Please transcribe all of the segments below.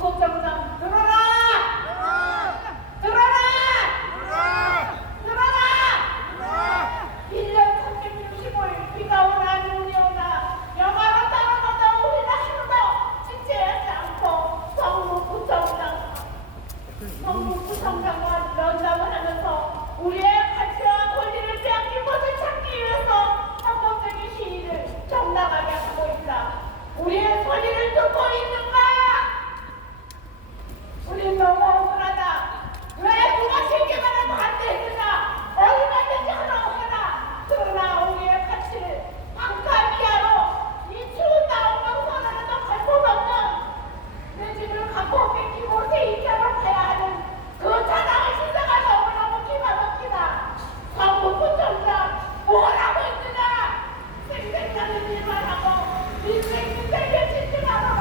정부국장장 들어라! 들어라! 들어라! 1년 365일 비가 오나 눈이 오나 영화로 떨어져도 우리는 하루도 지체하지 않고 정부구청장과 면담을 하면서 우리의 가치와 권리를 빼앗긴 것을 찾기 위해서 헌법적인 시위를 정당하게 하고 있다. 우리의 권리를 듣고 있는가? 우린 너무 억울하다. 왜 누가 쉽게 말하면 반대했느냐? 얼마든지 하라고 해라. 그러나 우리의 가치를 반값 이하로 이 추운 나온방선언에도 갈 곳 없는 내 집을 갖고 뺏기 못해 이자로 가야 하는 그 자랑을 신사가 너무너무 기가 막히다. 정부구청장 뭘 하고 있느냐? 생생나는 일만 하고 민생 문제를 집중하더라.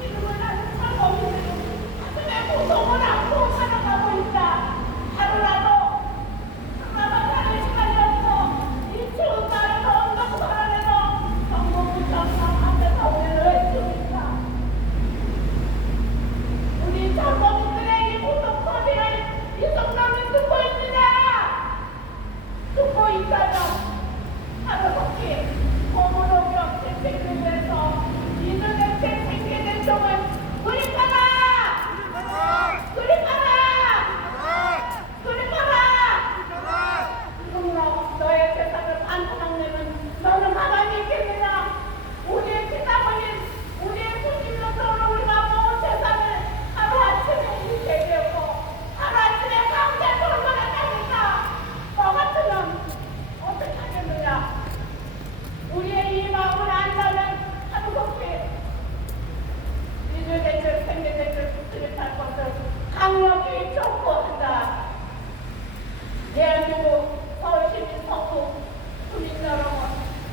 지금은 나는 상업인들은 가슴에 고통을 안고 살아가고 있다. 하루라도 그나마 다른 시간이 없어 이 추운 날에 더운다고 말하면서 정부구청장 앞에서 우리를 외치고 있다. 우리 젊은이들의 이 고통 소리를 이 정도는 듣고 있느냐? 듣고 있다면 하루속히 고무로경 대책들에서 이들 대책 생계된 종은 그리까라! 그러므로 너의 재산을 반토막 내면 너는 가만히 있겠느냐? 우리의 피땀 흘린 우리의 90년도로 우리가 모은 재산을 하루아침에 잃게 되었고 하루아침에 가운데 돌아가겠다니까 너 같으면 어떻게 하겠느냐? 우리의 이 마음을 안다면 하루속히 민주대책 생계대책 수립할 것을 강력히 촉구한다. 대한민국 서울시민 성북 국민 여러분,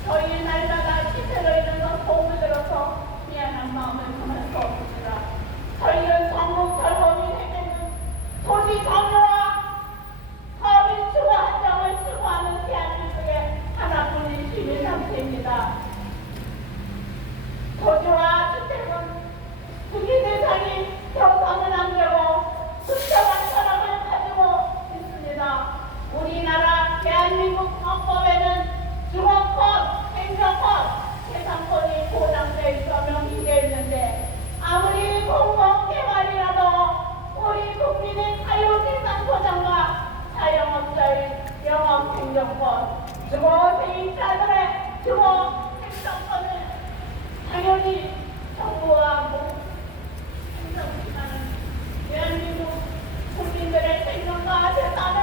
저희 날마다 시세로 인해서 도움을 들어서 미안한 마음을 금할 수 없습니다. 저희는 전국 젊은이에게는 도시 정의와 서민 주거 안정을 추구하는 대한민국의 하나뿐인 시민 단체입니다. 도시와 주택은 국민 대상이 경상을 남겨고 순정한 사랑을 가지고 있습니다. 우리나라 대한민국 헌법에는 주거권, 행정권, 재산권이 보장되어 있어 명시되어 있는데 아무리 공공개발이라도 우리 국민의 자유생산 보장과 자영업자의 영업행정권, 주거세입자들의 주거행정권을 당연히 정부와 행정기관은 대한민국 국민들의 생명과 재산을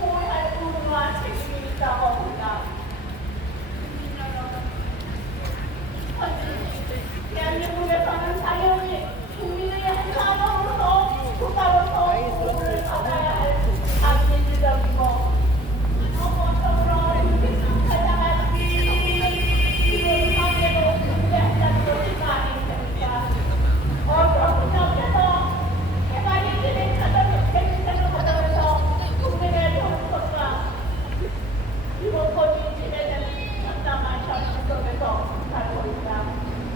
보호할 의무와 책임이 있다고 봅니다. 대한민국에서는 당연히 국민의 한 사람으로서 국가로서 보호를 받아야 할 자기민주적이고 헌법적으로 이렇게 살아갈 기본 관계도 존재한다는 것이 아니겠습니까? 정부에서 개발이 진행되는 과정에서 국민의 돈과 기본권이 지배되는 현장한 현실 속에서 살고 있다.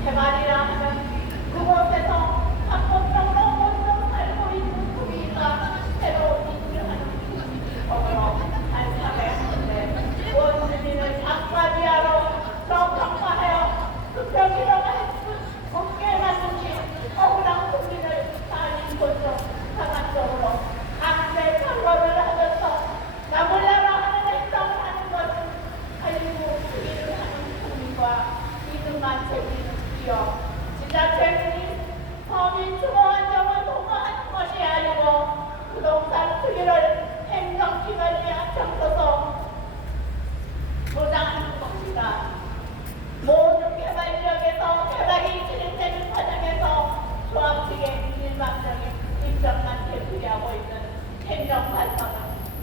개발이라 하면 그곳에서 합법적으로 먼저 살고 있는 국민과 새로 인증하는 국민으로 발전해야 하는데 원주민을 작가비하로 정평가하여 흡혈기라고 없게 만든지 억울한 국민을 살인 고정 상한적으로 강제 철거를 하면서 나몰라라 하는 행동을 하는 것은 살리고 투기를 하는 국민과 이득만 챙기는 기업 지자체들이 서민 주거 안정을 도모하는 것이 아니고 부동산 투기를 행정기관에 앞장서서 보장하는 것이다. 모든 개발 지역에서 개발이 진행되는 과정에서 조합 측의 일방적인 입장만 되풀이하고 있는 행정관서는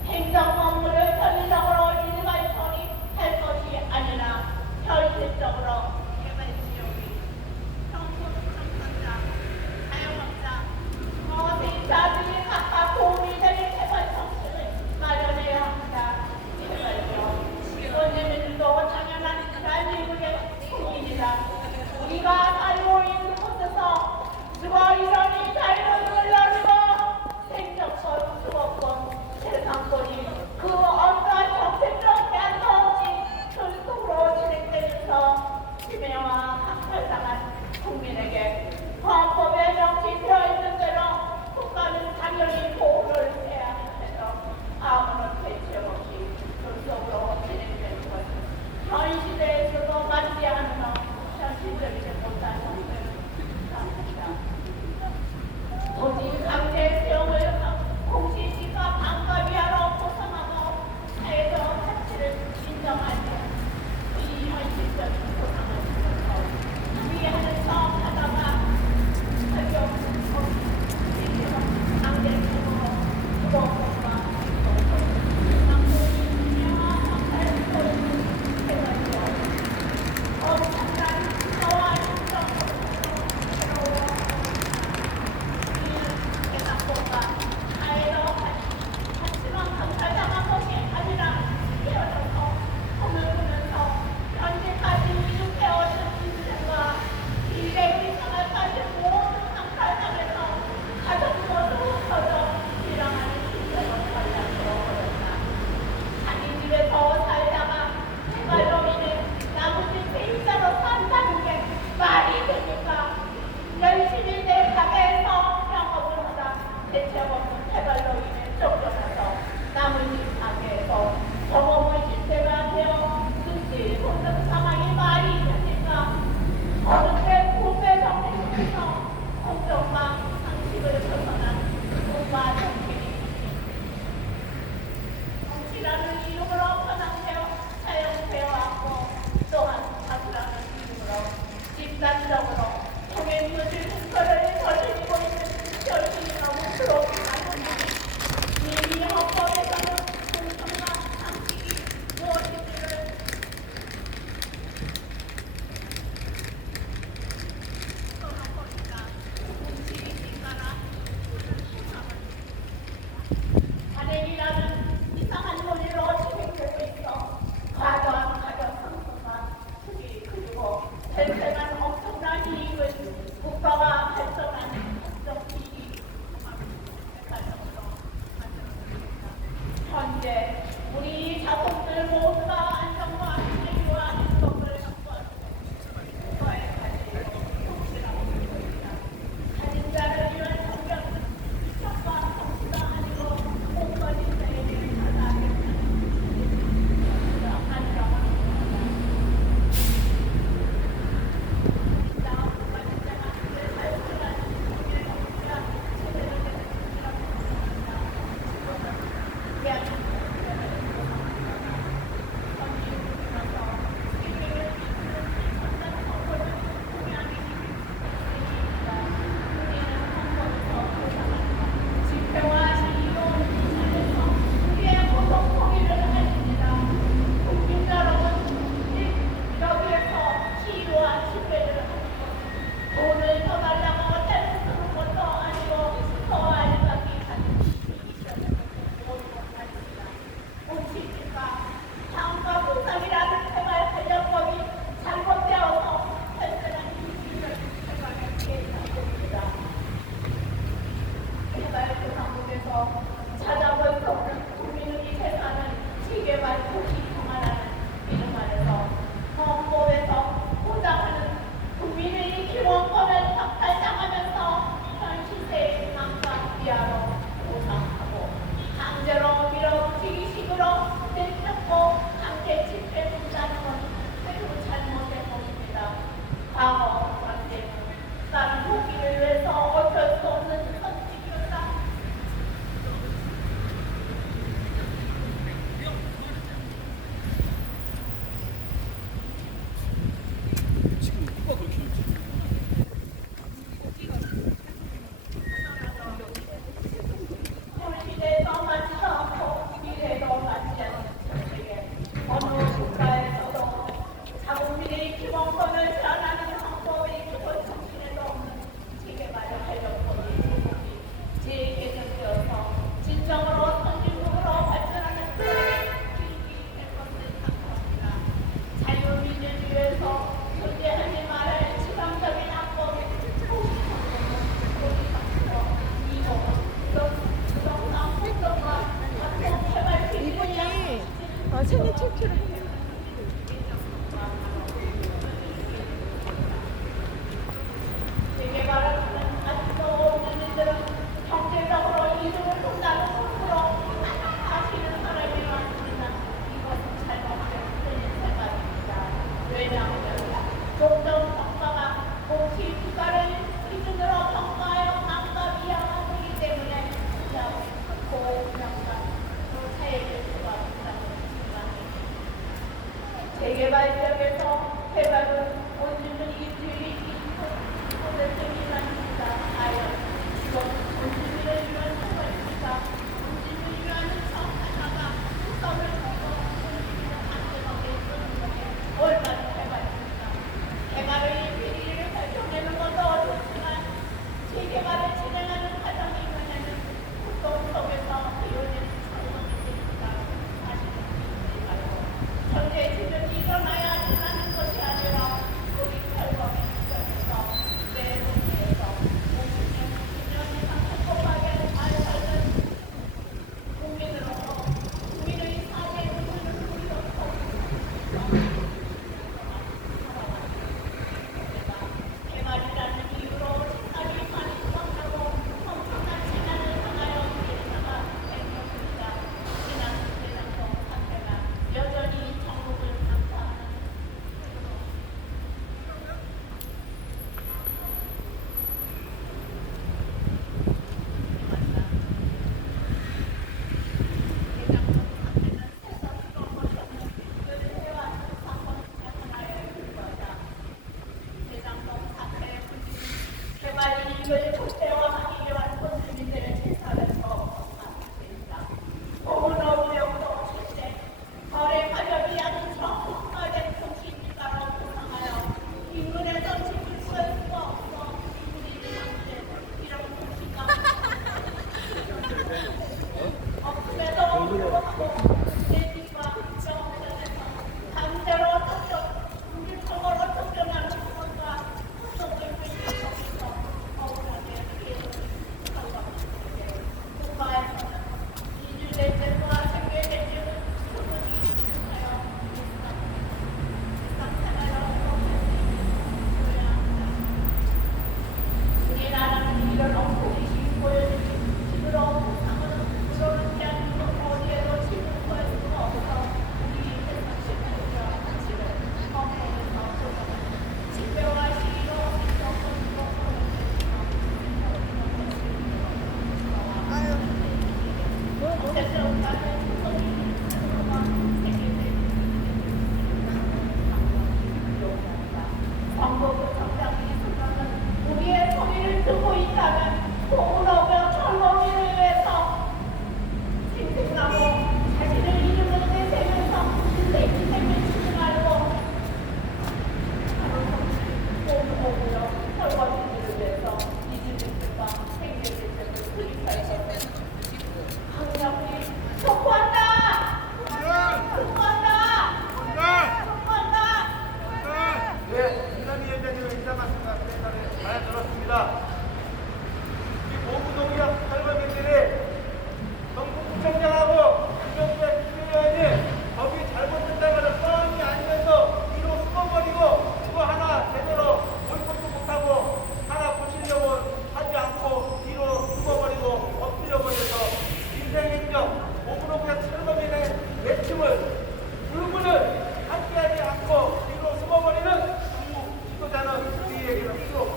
행정 업무를 편의적으로 일괄 처리할 것이 아니라 현실적으로 개발 지역이 성숙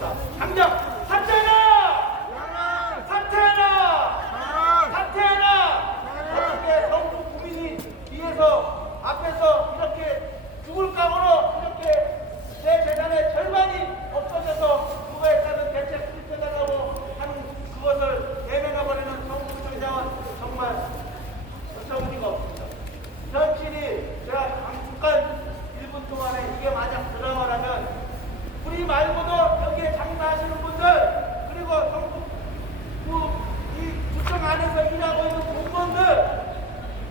겁니다. 당장 사퇴하라! 사퇴하라! 사퇴하라! 어떻게 전국 국민이 뒤에서 앞에서 이렇게 죽을 각오로 이렇게 내 재산의 절반이 없어져서 그거에 따른 대책 실패달라고 하는 그것을 내면해버리는 정부청장은 정말 어처구니가 없습니다. 현실이 제가 잠깐 1분 동안에 이게 만약 드라마라면 우리 말고도 여기에 장사하시는 분들 그리고 전국 이 구청 안에서 일하고 있는 공무원들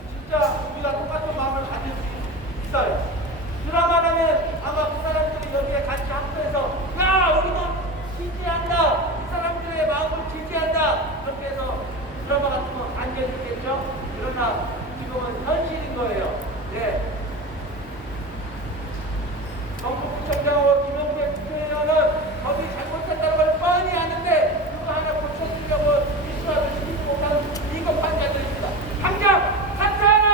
진짜 우리가 똑같은 마음을 가질 수 있어요. 드라마라면 아마 그 사람들이 여기에 같이 합쳐서 야 우리도 지지한다 이 사람들의 마음을 지지한다 그렇게 해서 드라마 같은 거 안 되겠죠. 그러나 지금은 현실인 거예요. 네. 정부구청장하고 김영태 국회의원은 거기 잘못했다는 걸 뻔히 아는데 그거 하나 고쳐주려고 일수라도 시키지 못하는 비겁한 자들입니다. 당장 사퇴하라!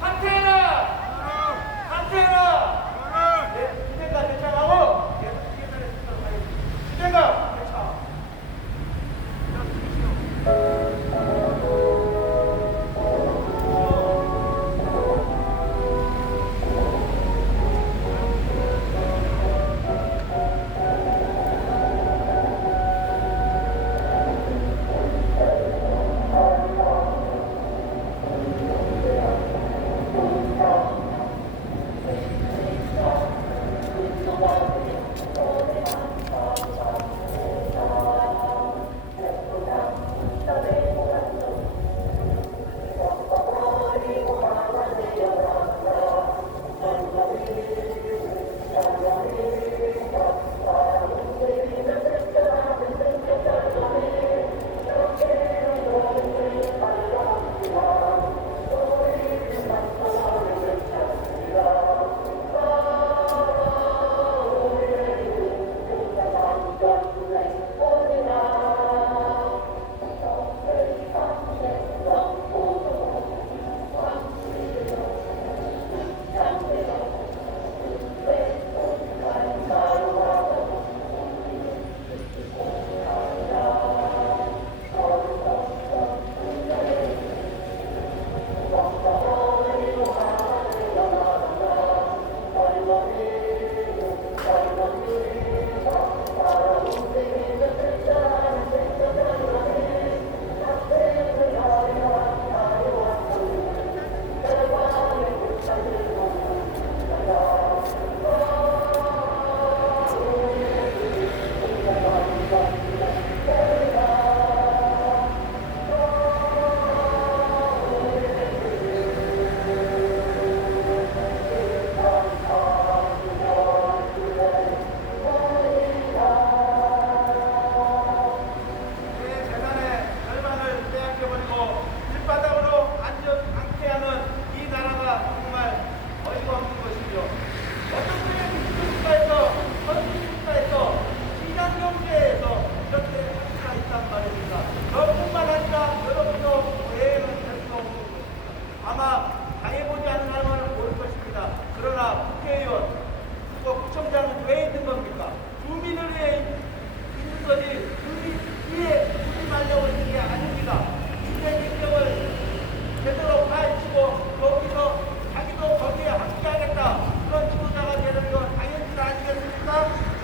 사퇴하라! 사퇴하라! 네, 주제가 대창하고 계속 시계단에 쓰도록 하겠습니다. 주제가 대창.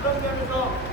그런 면에서